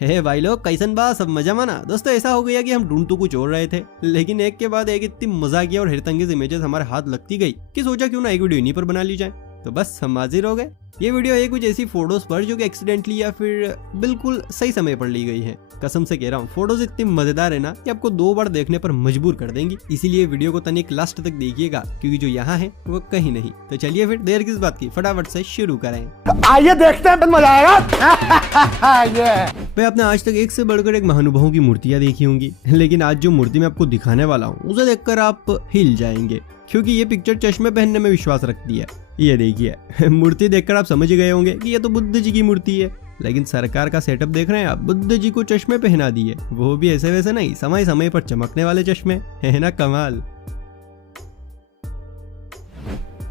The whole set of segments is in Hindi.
हे भाई लोग, कैसन बा? सब मजा माना? दोस्तों ऐसा हो गया कि हम ढूंढ तो कुछ और रहे थे, लेकिन एक के बाद एक इतनी मजाकिया और हैरतअंगेज इमेजेस हमारे हाथ लगती गई कि सोचा क्यों ना एक वीडियो इन्हीं पर बना ली जाए। तो बस हम हाजिर हो गए। ये वीडियो है कुछ ऐसी फोटोज पर जो कि एक्सीडेंटली या फिर बिल्कुल सही समय पर ली गई है। कसम से कह रहा हूँ, फोटोज इतनी मजेदार है ना कि आपको 2 बार देखने पर मजबूर कर देंगी। इसीलिए वीडियो को तनिक लास्ट तक देखिएगा, क्योंकि जो यहाँ है वो कहीं नहीं। तो चलिए फिर देर किस बात की, फटाफट से शुरू करें। आइए देखते हैं, मजा आएगा। भाई आपने आज तक एक से बढ़कर एक महानुभावों की मूर्तियां देखी होंगी, लेकिन आज जो मूर्ति मैं आपको दिखाने वाला हूँ उसे देखकर आप हिल जाएंगे, क्योंकि ये पिक्चर चश्मे पहनने में विश्वास रखती है। ये देखिए, मूर्ति देखकर आप समझ गए होंगे कि ये तो बुद्ध जी की मूर्ति है, लेकिन सरकार का सेटअप देख रहे हैं आप, बुद्ध जी को चश्मे पहना दिए, वो भी ऐसे वैसे नहीं, समय समय पर चमकने वाले चश्मे, है ना कमाल।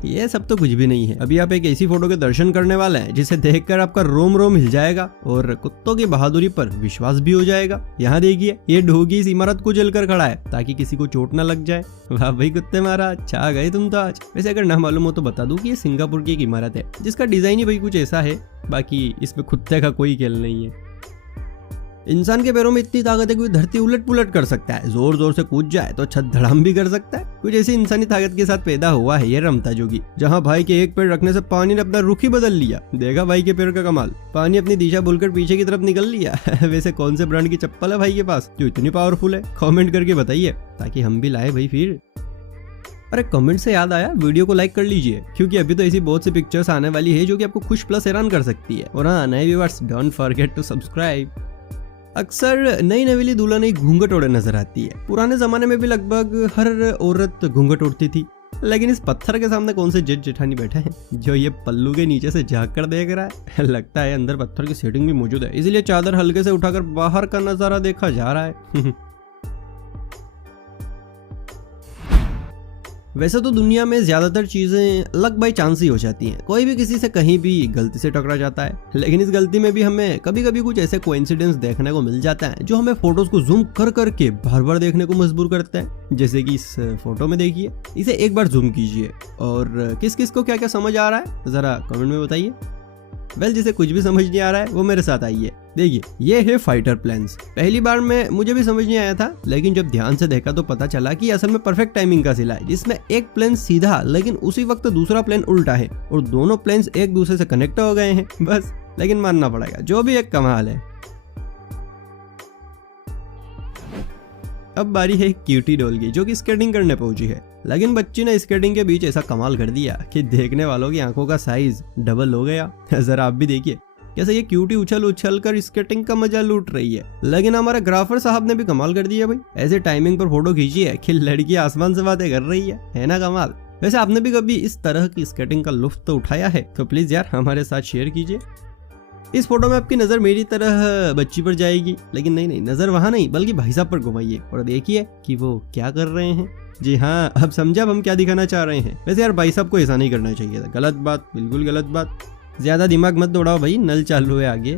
ये सब तो कुछ भी नहीं है। अभी आप एक ऐसी फोटो के दर्शन करने वाले हैं जिसे देखकर आपका रोम रोम हिल जाएगा और कुत्तों की बहादुरी पर विश्वास भी हो जाएगा। यहाँ देखिए, ये ढोगी इस इमारत को जलकर खड़ा है ताकि किसी को चोट ना लग जाए। वाह भाई कुत्ते महाराज, छा गए तुम तो आज। वैसे अगर ना मालूम हो तो बता दूं कि ये सिंगापुर की एक इमारत है जिसका डिजाइन ही भाई कुछ ऐसा है, बाकी इसमें कुत्ते का कोई खेल नहीं है। इंसान के पैरों में इतनी ताकत है कि धरती उलट पुलट कर सकता है, जोर जोर से कूद जाए तो छत धड़ाम भी कर सकता है। कुछ ऐसी इंसानी ताकत के साथ पैदा हुआ है ये रमता जोगी, जहाँ भाई के एक पैर रखने से पानी ने अपना रुख ही बदल लिया। देखा भाई के पैर का कमाल, पानी अपनी दिशा भूलकर पीछे की तरफ निकल लिया। वैसे कौन से ब्रांड की चप्पल है भाई के पास जो इतनी पावरफुल है? कमेंट करके बताइए ताकि हम भी लाए भाई फिर। अरे कमेंट से याद आया, वीडियो को लाइक कर लीजिए, क्योंकि अभी तो ऐसी बहुत सी पिक्चर्स आने वाली है जो कि आपको खुश प्लस हैरान कर सकती है। और हाँ, नए viewers, don't forget to subscribe. अक्सर नई नवेली दुल्हन एक घूंघट ओढ़े नजर आती है। पुराने जमाने में भी लगभग हर औरत घूंघट ओढ़ती थी, लेकिन इस पत्थर के सामने कौन से जेठ जेठानी बैठे हैं जो ये पल्लू के नीचे से झांक कर देख रहा है। लगता है अंदर पत्थर की सेटिंग भी मौजूद है, इसलिए चादर हल्के से उठाकर बाहर का नजारा देखा जा रहा है। वैसे तो दुनिया में ज्यादातर चीजें लक बाय चांस ही हो जाती हैं, कोई भी किसी से कहीं भी गलती से टकरा जाता है, लेकिन इस गलती में भी हमें कभी कभी कुछ ऐसे कोइंसिडेंस देखने को मिल जाता है जो हमें फोटोज को जूम कर करके बार बार देखने को मजबूर करते हैं। जैसे कि इस फोटो में देखिए, इसे एक बार जूम कीजिए और किस किस को क्या क्या समझ आ रहा है जरा कमेंट में बताइए। वेल, जिसे कुछ भी समझ नहीं आ रहा है वो मेरे साथ आइए। देखिए, ये है फाइटर प्लेन्स। पहली बार में मुझे भी समझ नहीं आया था, लेकिन जब ध्यान से देखा तो पता चला कि असल में परफेक्ट टाइमिंग का सिला है, जिसमें एक प्लेन सीधा लेकिन उसी वक्त दूसरा प्लेन उल्टा है और दोनों प्लेन्स एक दूसरे से कनेक्ट हो गए हैं बस। लेकिन मानना पड़ेगा, जो भी एक कमाल है। अब बारी है क्यूटी डॉल की, जो कि स्केटिंग करने पहुंची है, लेकिन बच्ची ने स्केटिंग के बीच ऐसा कमाल कर दिया कि देखने वालों की आंखों का साइज डबल हो गया। जरा आप भी देखिए कैसे ये क्यूटी उछल उछल कर स्केटिंग का मजा लूट रही है। लेकिन हमारे ग्राफर साहब ने भी कमाल कर दिया भाई, ऐसे टाइमिंग पर फोटो खींची है कि लड़की आसमान से बातें कर रही है ना कमाल। वैसे आपने भी कभी इस तरह की स्केटिंग का लुत्फ तो उठाया है तो प्लीज यार हमारे साथ शेयर कीजिए। इस फोटो में आपकी नजर मेरी तरह बच्ची पर जाएगी, लेकिन नहीं, नजर वहां नहीं बल्कि भाई साहब पर घुमाइए और देखिए कि वो क्या कर रहे हैं। जी हाँ, अब समझा हम क्या दिखाना चाह रहे हैं। वैसे यार भाई साहब को ऐसा नहीं करना चाहिए था, गलत बात, बिल्कुल गलत बात। ज्यादा दिमाग मत दौड़ाओ भाई, नल चालू है आगे।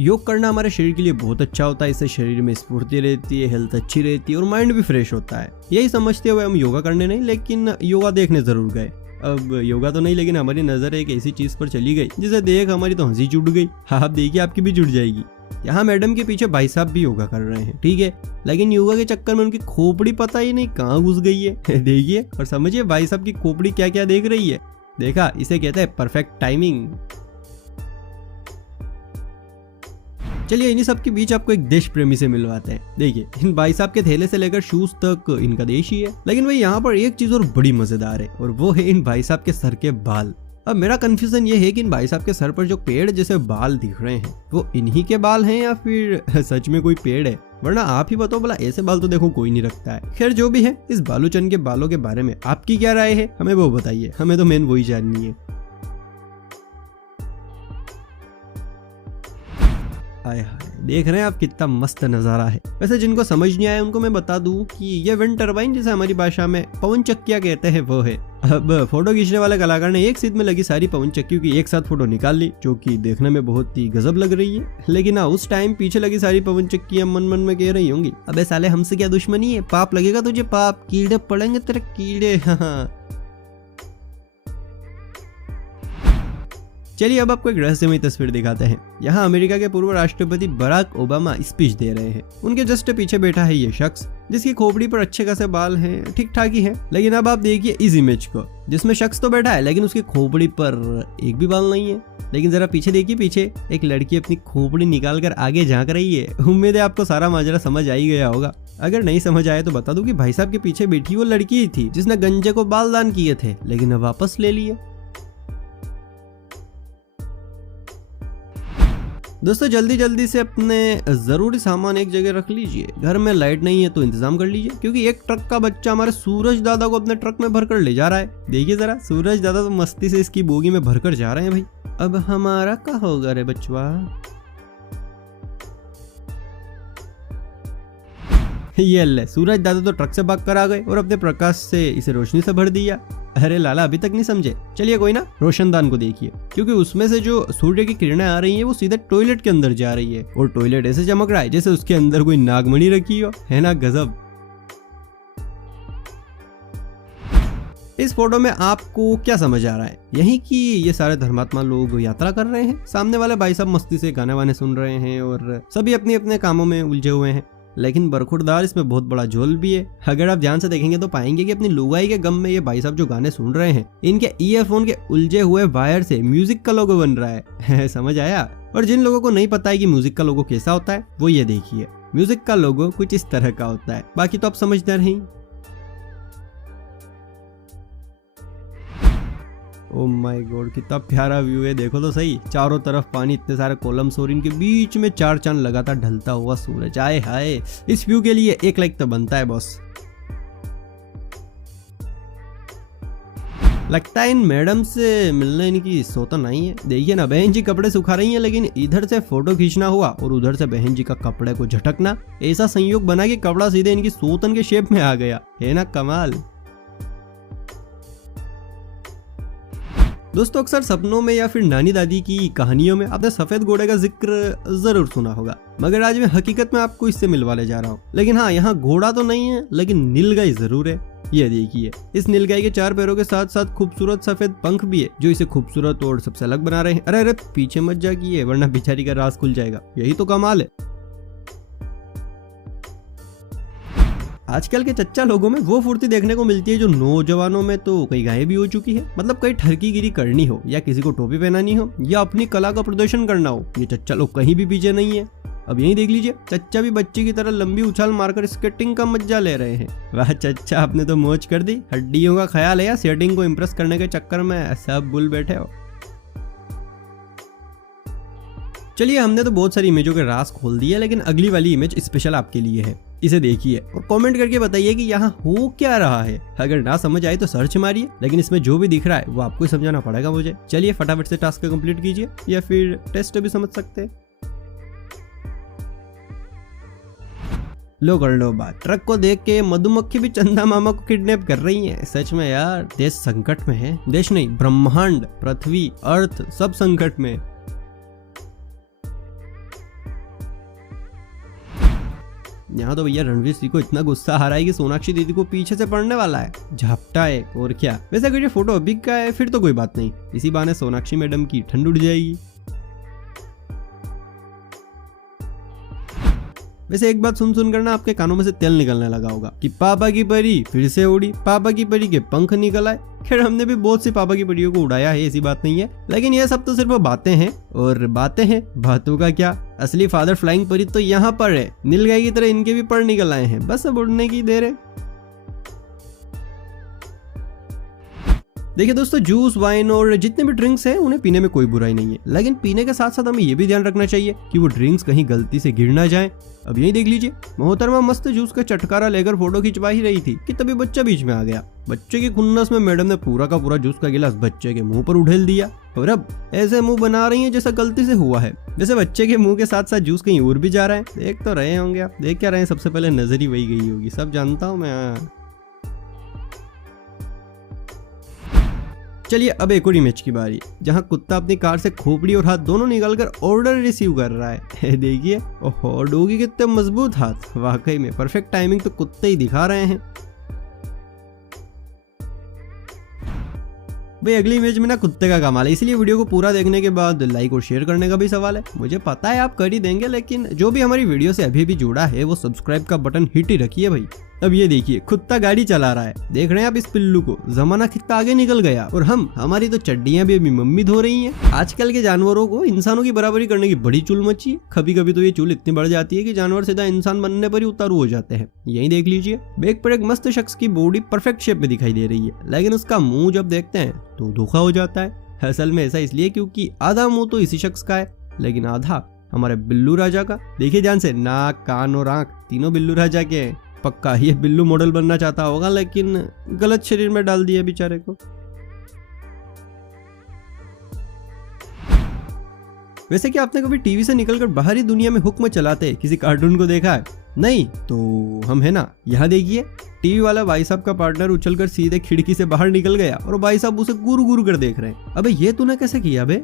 योग करना हमारे शरीर के लिए बहुत अच्छा होता है, इससे शरीर में स्फूर्ति रहती है, हेल्थ अच्छी रहती है और माइंड भी फ्रेश होता है। यही समझते हुए हम योगा करने नहीं, लेकिन योगा देखने जरूर गए। अब योगा तो नहीं, लेकिन हमारी नजर एक ऐसी चीज पर चली गई जिसे देख हमारी तो हंसी जुट गई। हाँ, आप देखिए आपकी भी जुट जाएगी। यहाँ मैडम के पीछे भाई साहब भी योगा कर रहे हैं, ठीक है, लेकिन योगा के चक्कर में उनकी खोपड़ी पता ही नहीं कहाँ घुस गई है। देखिए और समझिए भाई साहब की खोपड़ी क्या क्या देख रही है। देखा, इसे कहते हैं परफेक्ट टाइमिंग। चलिए इन्हीं सब के बीच आपको एक देश प्रेमी से मिलवाते हैं। देखिए, इन भाई साहब के थैले से लेकर शूज तक इनका देश ही है, लेकिन भाई यहाँ पर एक चीज और बड़ी मजेदार है और वो है इन भाई साहब के सर के बाल। अब मेरा कंफ्यूजन ये है कि इन भाई साहब के सर पर जो पेड़ जैसे बाल दिख रहे हैं वो इन्हीं के बाल हैं या फिर सच में कोई पेड़ है, वरना आप ही बताओ भला, ऐसे बाल तो देखो कोई नहीं रखता है। खैर जो भी है, इस बालूचंद के बालों के बारे में आपकी क्या राय है हमें वो बताइए, हमें तो मेन वही जाननी है। हाय हाय, देख रहे हैं आप कितना मस्त नजारा है। वैसे जिनको समझ नहीं आया उनको मैं बता दूं कि ये विंड टरबाइन, जिसे हमारी भाषा में पवन चक्कियां कहते हैं, वो है। अब फोटो खींचने वाले कलाकार ने एक सीध में लगी सारी पवन चक्कियों की एक साथ फोटो निकाल ली, जो कि देखने में बहुत ही गजब लग रही है। लेकिन हाँ, उस टाइम पीछे लगी सारी पवन चक्कियां मन मन में कह रही होंगी, अबे साले हमसे क्या दुश्मनी है, पाप लगेगा तुझे, पाप, कीड़े पड़ेंगे तेरे कीड़े। हाँ चलिए अब आपको एक रहस्यमय तस्वीर दिखाते हैं। यहाँ अमेरिका के पूर्व राष्ट्रपति बराक ओबामा स्पीच दे रहे हैं। उनके जस्ट पीछे बैठा है ये शख्स जिसकी खोपड़ी पर अच्छे खासे बाल हैं, ठीक ठाक ही है। लेकिन अब आप देखिए इस इमेज को, जिसमें शख्स तो बैठा है लेकिन उसकी खोपड़ी पर एक भी बाल नहीं है। लेकिन जरा पीछे देखिए, पीछे एक लड़की अपनी खोपड़ी निकाल कर आगे झांक रही है। उम्मीद है आपको सारा माजरा समझ आ ही गया होगा। अगर नहीं समझ आए तो बता दूं कि भाई साहब के पीछे बैठी वो लड़की ही थी जिसने गंजे को बाल दान किए थे लेकिन अब वापस ले लिए। दोस्तों जल्दी जल्दी से अपने जरूरी सामान एक जगह रख लीजिए। घर में लाइट नहीं है तो इंतजाम कर लीजिए, क्योंकि एक ट्रक का बच्चा हमारे सूरज दादा को अपने ट्रक में भरकर ले जा रहा है। देखिए जरा, सूरज दादा तो मस्ती से इसकी बोगी में भरकर जा रहे हैं। भाई अब हमारा क्या होगा रे बचवा। ये ले, सूरज दादा तो ट्रक से भाग कर आ गए और अपने प्रकाश से इसे रोशनी से भर दिया। अरे लाला अभी तक नहीं समझे? चलिए कोई ना, रोशनदान को देखिए, क्योंकि उसमें से जो सूर्य की किरणें आ रही हैं वो सीधे टॉयलेट के अंदर जा रही है और टॉयलेट ऐसे चमक रहा है जैसे उसके अंदर कोई नागमणि रखी हो। है ना गजब। इस फोटो में आपको क्या समझ आ रहा है? यही कि ये सारे धर्मात्मा लोग यात्रा कर रहे हैं, सामने वाले भाई साहब मस्ती से गाने वाने सुन रहे हैं और सभी अपने अपने कामों में उलझे हुए हैं। लेकिन बरखुरदार इसमें बहुत बड़ा झोल भी है। अगर आप ध्यान से देखेंगे तो पाएंगे कि अपनी लुगाई के गम में ये भाई साहब जो गाने सुन रहे हैं, इनके ईयरफोन के उलझे हुए वायर से म्यूजिक का लोगो बन रहा है। समझ आया? और जिन लोगों को नहीं पता है कि म्यूजिक का लोगो कैसा होता है, वो ये देखिए, म्यूजिक का लोगो कुछ इस तरह का होता है। बाकी तो आप समझदार हैं। ओह माय गॉड, कितना प्यारा व्यू है, देखो तो सही। चारों तरफ पानी, इतने सारे कॉलम्स और इनके बीच में चार चांद लगातार ढलता हुआ सूरज। आए हाय, इस व्यू के लिए एक लाइक तो बनता है बॉस। लगता है इन मैडम से मिलने इनकी सोतन नहीं है। देखिए ना, बहन जी कपड़े सुखा रही हैं, लेकिन इधर से फोटो खींचना हुआ और उधर से बहन जी का कपड़े को झटकना। ऐसा संयोग बना कि कपड़ा सीधे इनकी सोतन के शेप में आ गया। है ना कमाल। दोस्तों अक्सर सपनों में या फिर नानी दादी की कहानियों में आपने सफेद घोड़े का जिक्र जरूर सुना होगा, मगर आज मैं हकीकत में आपको इससे मिलवाने जा रहा हूँ। लेकिन हाँ, यहाँ घोड़ा तो नहीं है, लेकिन नीलगाय जरूर है। ये देखिए, इस नीलगाय के चार पैरों के साथ साथ खूबसूरत सफेद पंख भी है, जो इसे खूबसूरत और सबसे अलग बना रहे हैं। अरे अरे पीछे मत जाइए, वरना बेचारी का राज खुल जाएगा। यही तो कमाल है। आजकल के चच्चा लोगों में वो फुर्ती देखने को मिलती है जो नौजवानों में तो कई गायब भी हो चुकी है। मतलब कहीं ठरकीगिरी करनी हो या किसी को टोपी पहनानी हो या अपनी कला का प्रदर्शन करना हो, ये चच्चा लोग कहीं भी पीछे नहीं है। अब यही देख लीजिए, चच्चा भी बच्चे की तरह लंबी उछाल मारकर स्केटिंग का मजा ले रहे हैं। वाह चच्चा, आपने तो मौज कर दी। हड्डियों का ख्याल है या सेटिंग को इम्प्रेस करने के चक्कर में सब भूल बैठे हो। चलिए, हमने तो बहुत सारी इमेजों के राज खोल दिए, लेकिन अगली वाली इमेज स्पेशल आपके लिए है। इसे देखिए और कमेंट करके बताइए कि यहाँ हो क्या रहा है। अगर ना समझ आए तो सर्च मारिए, लेकिन इसमें जो भी दिख रहा है वो आपको ही समझाना पड़ेगा मुझे। चलिए फटाफट से टास्क कंप्लीट कीजिए, या फिर टेस्ट भी समझ सकते हैं। लो कर लो बात। ट्रक को देख के मधुमक्खी भी चंदा मामा को किडनैप कर रही है। सच में यार, देश संकट में है। देश नहीं, ब्रह्मांड, पृथ्वी, अर्थ सब संकट में। यहाँ तो भैया रणवीर सिंह को इतना गुस्सा आ रहा है कि सोनाक्षी दीदी को पीछे से पड़ने वाला है। झपटा है और क्या। वैसे अगर ये फोटो अभी का है फिर तो कोई बात नहीं, इसी बहाने सोनाक्षी मैडम की ठंड उड़ जाएगी। वैसे एक बात सुन सुन कर ना आपके कानों में से तेल निकलने लगा होगा कि पापा की परी फिर से उड़ी, पापा की परी के पंख निकल आए। खैर, हमने भी बहुत सी पापा की परियों को उड़ाया है, ऐसी बात नहीं है, लेकिन ये सब तो सिर्फ बातें हैं। और बातें हैं, बातों का क्या। असली फादर फ्लाइंग परी तो यहाँ पर है। नीलगाय की तरह इनके भी पर निकल आए हैं, बस अब उड़ने की देर है। देखिए दोस्तों, जूस, वाइन और जितने भी ड्रिंक्स हैं उन्हें पीने में कोई बुराई नहीं है, लेकिन पीने के साथ साथ हमें ये भी ध्यान रखना चाहिए कि वो ड्रिंक्स कहीं गलती से गिर ना जाएं। अब यही देख लीजिए, मोहतरमा मस्त जूस का चटकारा लेकर फोटो खिंचवा ही रही थी कि तभी बच्चा बीच में आ गया। बच्चे की खुन्नस में मैडम ने पूरा का पूरा जूस का गिलास बच्चे के मुंह पर उड़ेल दिया और अब ऐसे मुंह बना रही है जैसा गलती से हुआ है। वैसे बच्चे के मुंह के साथ साथ जूस कहीं और भी जा रहा है। देख तो रहे होंगे आप, देख क्या रहे हैं, सबसे पहले नजर ही वही गई होगी। सब जानता हूँ मैं। चलिए अब एक और इमेज की बारी, जहां कुत्ता अपनी कार से खोपड़ी और हाथ दोनों निकालकर ऑर्डर रिसीव कर रहा है। देखिए, ओहो डॉगी कितने मजबूत हाथ। वाकई में परफेक्ट टाइमिंग तो कुत्ते ही दिखा रहे हैं। भाई अगली इमेज में ना कुत्ते का कमाल है, इसलिए वीडियो को पूरा देखने के बाद लाइक और शेयर करने का भी सवाल है। मुझे पता है आप कर ही देंगे, लेकिन जो भी हमारी वीडियो से अभी भी जुड़ा है वो सब्सक्राइब का बटन हिट ही रखिए भाई। अब ये देखिए कुत्ता गाड़ी चला रहा है, देख रहे हैं आप इस पिल्लू को, जमाना कितना आगे निकल गया और हमारी तो चड्डियां भी अभी मम्मी धो रही हैं। आजकल के जानवरों को इंसानों की बराबरी करने की बड़ी चुल मची है। कभी कभी तो ये चुल इतनी बढ़ जाती है कि जानवर सीधा इंसान बनने पर ही उतारू हो जाते हैं। यही देख लीजिए, बैक पर एक मस्त शख्स की बॉडी परफेक्ट शेप में दिखाई दे रही है, लेकिन उसका मुंह जब देखते हैं तो धोखा हो जाता है। असल में ऐसा इसलिए क्योंकि आधा मुंह तो इसी शख्स का है, लेकिन आधा हमारे बिल्लू राजा का। देखिए ध्यान से, नाक, कान और आंख तीनों बिल्लू राजा के हैं। पक्का ये बिल्लू मॉडल बनना चाहता होगा, लेकिन गलत शरीर में डाल दिया बेचारे को। वैसे क्या आपने कभी टीवी से निकलकर बाहरी दुनिया में हुक्म चलाते किसी कार्टून को देखा है? नहीं तो हम है ना, यहाँ देखिए टीवी वाला भाई साहब का पार्टनर उछलकर सीधे खिड़की से बाहर निकल गया और भाई साहब उसे गुरु गुरु कर देख रहे हैं। अबे ये तूने कैसे किया बे?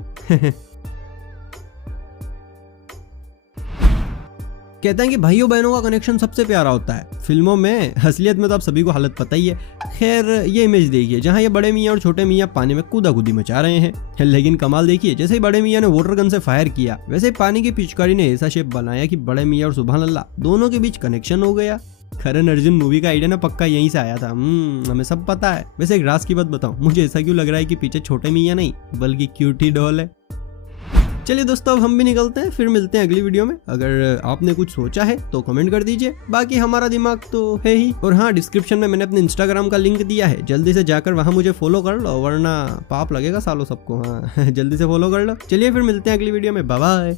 कहते हैं कि भाइयों बहनों का कनेक्शन सबसे प्यारा होता है फिल्मों में, असलियत में तो आप सभी को हालत पता ही है। खैर ये इमेज देखिए जहां ये बड़े मियाँ और छोटे मियाँ पानी में कूदाकूदी मचा रहे हैं, लेकिन कमाल देखिए, जैसे ही बड़े मियाँ ने वाटर गन से फायर किया वैसे पानी की पिचकारी ने ऐसा शेप बनाया कि बड़े मियाँ और सुभान अल्लाह दोनों के बीच कनेक्शन हो गया। करण अर्जुन मूवी का आइडिया ना पक्का यहीं से आया था, हमें सब पता है। वैसे एक राज की बात बताऊं, मुझे ऐसा क्यों लग रहा है कि पीछे छोटे मियाँ नहीं बल्कि क्यूटी डॉल है। चलिए दोस्तों अब हम भी निकलते हैं, फिर मिलते हैं अगली वीडियो में। अगर आपने कुछ सोचा है तो कमेंट कर दीजिए, बाकी हमारा दिमाग तो है ही। और हाँ, डिस्क्रिप्शन में मैंने अपने इंस्टाग्राम का लिंक दिया है, जल्दी से जाकर वहां मुझे फॉलो कर लो, वरना पाप लगेगा सालों सबको। हाँ जल्दी से फॉलो कर लो। चलिए फिर मिलते हैं अगली वीडियो में, बाय बाय।